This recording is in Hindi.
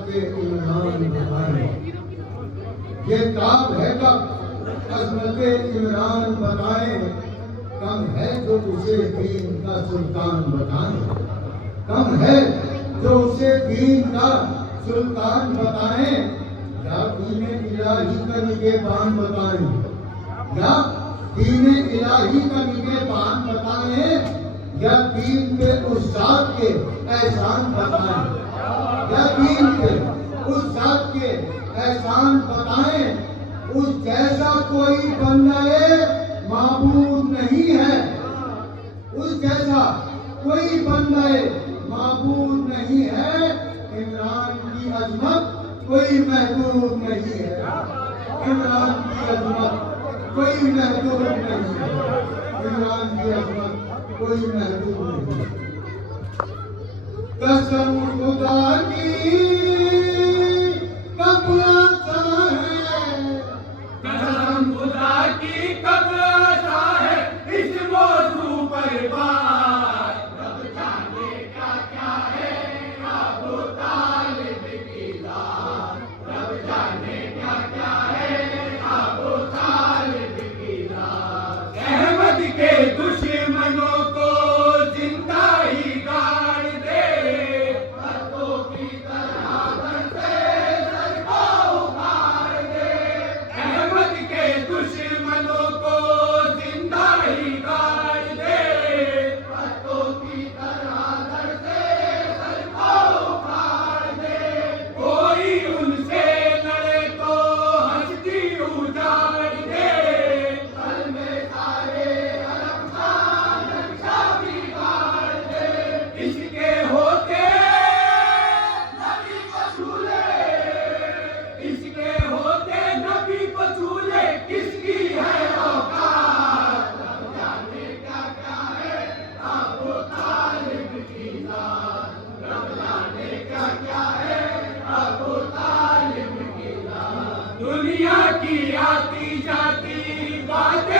अजमत इमरान बताए। ये ताब है कब अजमत इमरान बताए, कम है जो उसे दीन का सुल्तान बताए। कम है जो उसे दीन का सुल्तान बताए, या दीन इलाही का निगहबान बताए, या दीन इलाही का निगहबान बताए, या दीन के उस्ताद के एहसान बताए, या दीन के उस्ताद के एहसान बताए। उस जैसा कोई बंदा-ए माबूद नहीं है, उस जैसा कोई बंदा-ए माबूद नहीं है। इमरान की अजमत कोई महदूद नहीं है, इमरान की अजमत कोई महदूद नहीं है, इमरान की अजमत कोई महदूद नहीं है। कसम खुदा की कब आता है, कसम खुदा की कब आता है इस मौजू पर बात। रब जाने क्या क्या है अबू तालिब की रात, रब जाने क्या क्या है अबू तालिब की रात। अहमद के दुश्मनों को जिंदा ही गाड़ दे, पत्तों की तरह धरते सर को उखाड़ दे। अहमद के दुश्मनों को जिंदा ही गाड़ दे, पत्तों की तरह धरते सर को उखाड़ दे। कोई उनसे लड़े तो हस्ती उजाड़ दे, कल में सारे अरब का नक्शा बिगाड़ दे। इसके होते नबी को छूले, इसके होते नबी को छूले किसकी है औकात। रब जाने क्या क्या है अबू तालिब की रात, रब जाने क्या क्या है अबू तालिब की रात। दुनिया की आती जाती बातें